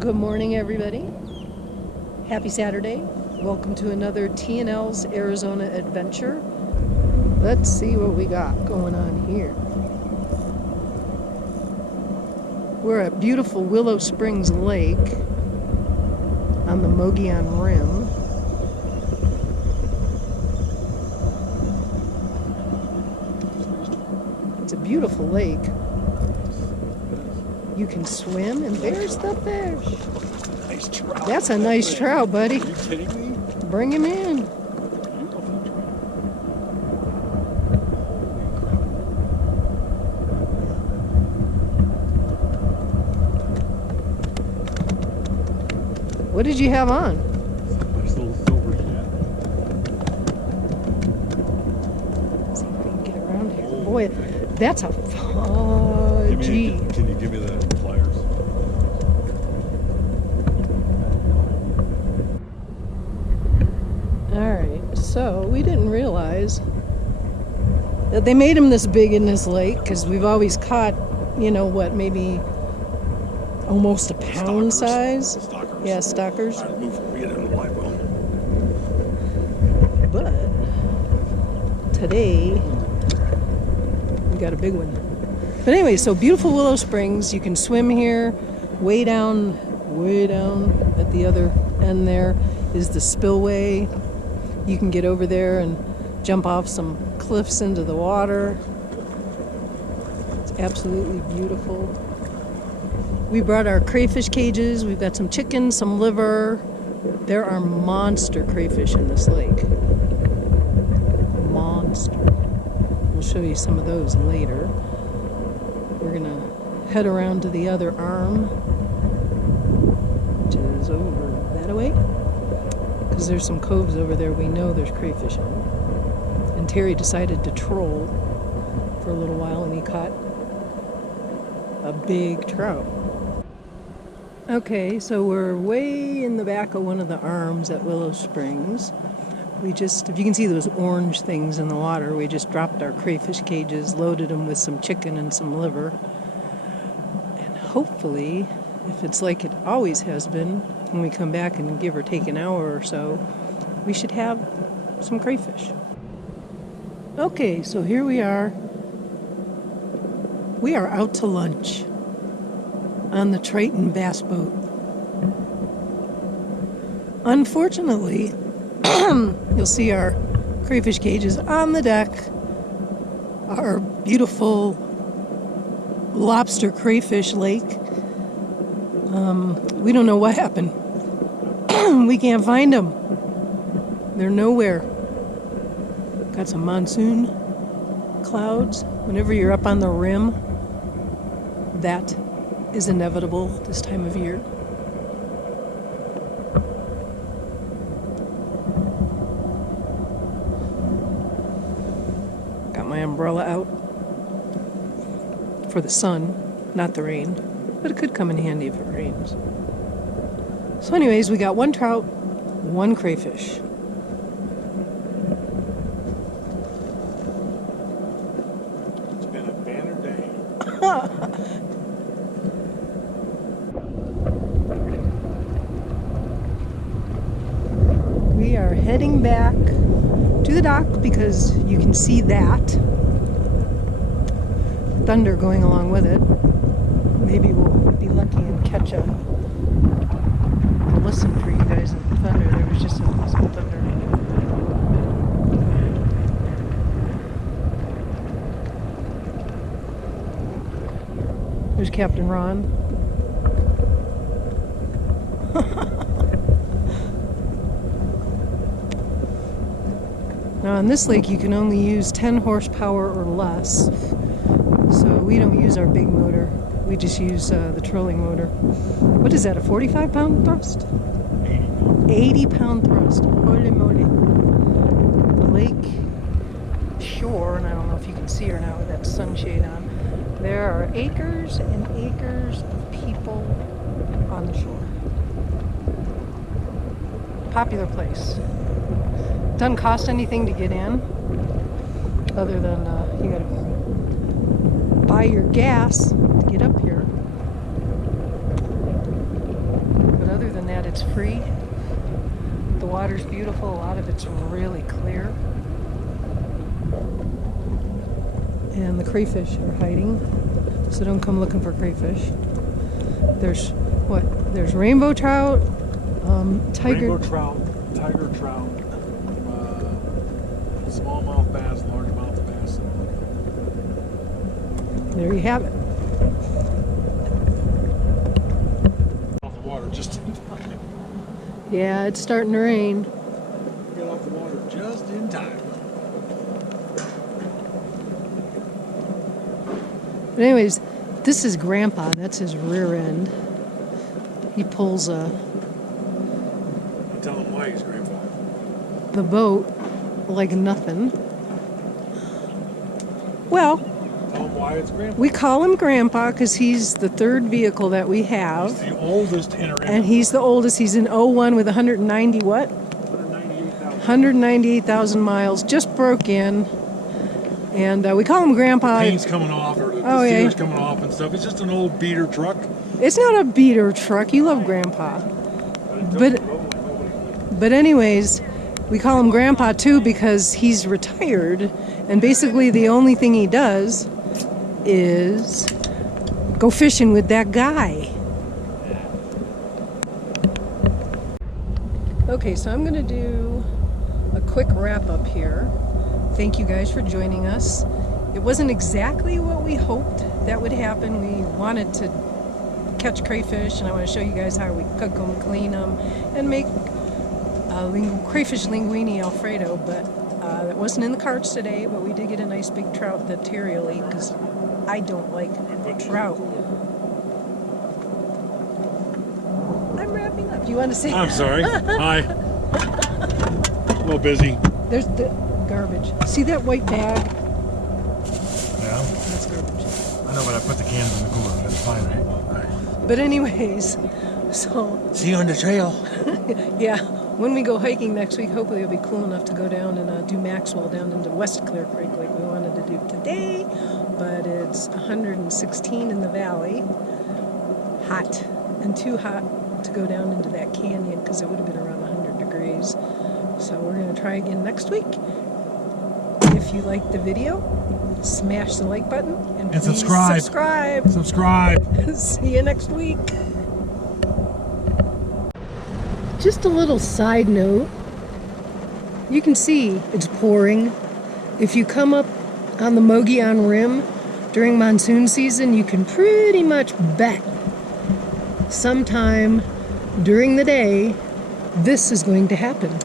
Good morning, everybody. Happy Saturday. Welcome to another T&L's Arizona adventure. Let's see what we got going on here. We're at beautiful Willow Springs Lake on the Mogollon Rim. It's a beautiful lake. You can swim, and there's the fish. Nice trout. That's a nice trout, buddy. Are you kidding me? Bring him in. Beautiful trout. What did you have on? Nice little silver shad. See if we can get around here. Boy, that's a fudgy. Can you give me the pliers? Alright, so we didn't realize that they made them this big in this lake because we've always caught, you know what, maybe almost a pound size. Stalkers. Yeah, stalkers. All right, move. We get it in the wide well. But today we got a big one. But anyway, so beautiful Willow Springs. You can swim here. Way down at the other end there is the spillway. You can get over there and jump off some cliffs into the water. It's absolutely beautiful. We brought our crayfish cages. We've got some chicken, some liver. There are monster crayfish in this lake. Monster. We'll show you some of those later. We're gonna head around to the other arm, which is over that way, because there's some coves over there we know there's crayfish in. And Terry decided to troll for a little while, and he caught a big trout. Okay, so we're way in the back of one of the arms at Willow Springs. We just, if you can see those orange things in the water, we just dropped our crayfish cages, loaded them with some chicken and some liver. And hopefully, if it's like it always has been, when we come back and give or take an hour or so, we should have some crayfish. Okay, so here we are. We are out to lunch on the Triton bass boat. Unfortunately, you'll see our crayfish cages on the deck. Our beautiful lobster crayfish lake. We don't know what happened. We can't find them. They're nowhere. Got some monsoon clouds. Whenever you're up on the rim, that is inevitable this time of year. Got my umbrella out for the sun, not the rain, but it could come in handy if it rains. So anyways, we got one trout, one crayfish. It's been a banner day. We are heading back to the dock because you can see that thunder going along with it. Maybe we'll be lucky and catch a listen for you guys in the thunder. There was just some thunder. There's Captain Ron. Now on this lake you can only use 10 horsepower or less, so we don't use our big motor. We just use the trolling motor. What is that, a 45-pound thrust? 80-pound thrust. Holy moly. The lake shore, and I don't know if you can see her now with that sunshade on, there are acres and acres of people on the shore. Popular place. Doesn't cost anything to get in, other than you gotta buy your gas to get up here. that it's free. The water's beautiful. A lot of it's really clear. And the crayfish are hiding, so don't come looking for crayfish. There's what? There's rainbow trout, tiger. Rainbow trout, tiger trout, smallmouth bass, largemouth bass. There you have it. Off the water just in time. Yeah, it's starting to rain. Get off the water just in time. But anyways, this is Grandpa. That's his rear end. He pulls Tell him why he's grandpa. the boat like nothing. Well, Tell him why it's grandpa. we call him Grandpa because he's the third vehicle that we He's have. the oldest in our And he's the oldest. He's in '01 with 190 what? 198,000. 198,000 miles. Just broke in. And we call him Grandpa. Paint's coming off, or the Oh, yeah. sealer's coming off and stuff. It's just an old beater truck. It's not a beater truck. You love Grandpa. But anyways, we call him Grandpa too because he's retired, and basically the only thing he does is go fishing with that guy. Okay, so I'm gonna do a quick wrap up here. Thank you guys for joining us. It wasn't exactly what we hoped that would happen. We wanted to catch crayfish, and I want to show you guys how we cook them, clean them, and make crayfish linguine alfredo, but that wasn't in the cards today. But we did get a nice big trout that Terry will eat because I don't like trout. I'm wrapping up. Do you want to say? I'm sorry. Hi. A little busy. There's the garbage. See that white bag? Yeah. That's garbage. I know, but I put the cans in the cooler. That's fine, right? All right. But anyways, so See you on the trail. yeah, when we go hiking next week, hopefully it'll be cool enough to go down and do Maxwell down into West Clear Creek like we wanted to do today. But it's 116 in the valley, hot, and too hot to go down into that canyon because it would have been around 100 degrees. So we're going to try again next week. If you liked the video, smash the like button and please subscribe. subscribe. Subscribe. See you next week. Just a little side note. You can see it's pouring. If you come up on the Mogollon Rim during monsoon season, you can pretty much bet sometime during the day this is going to happen.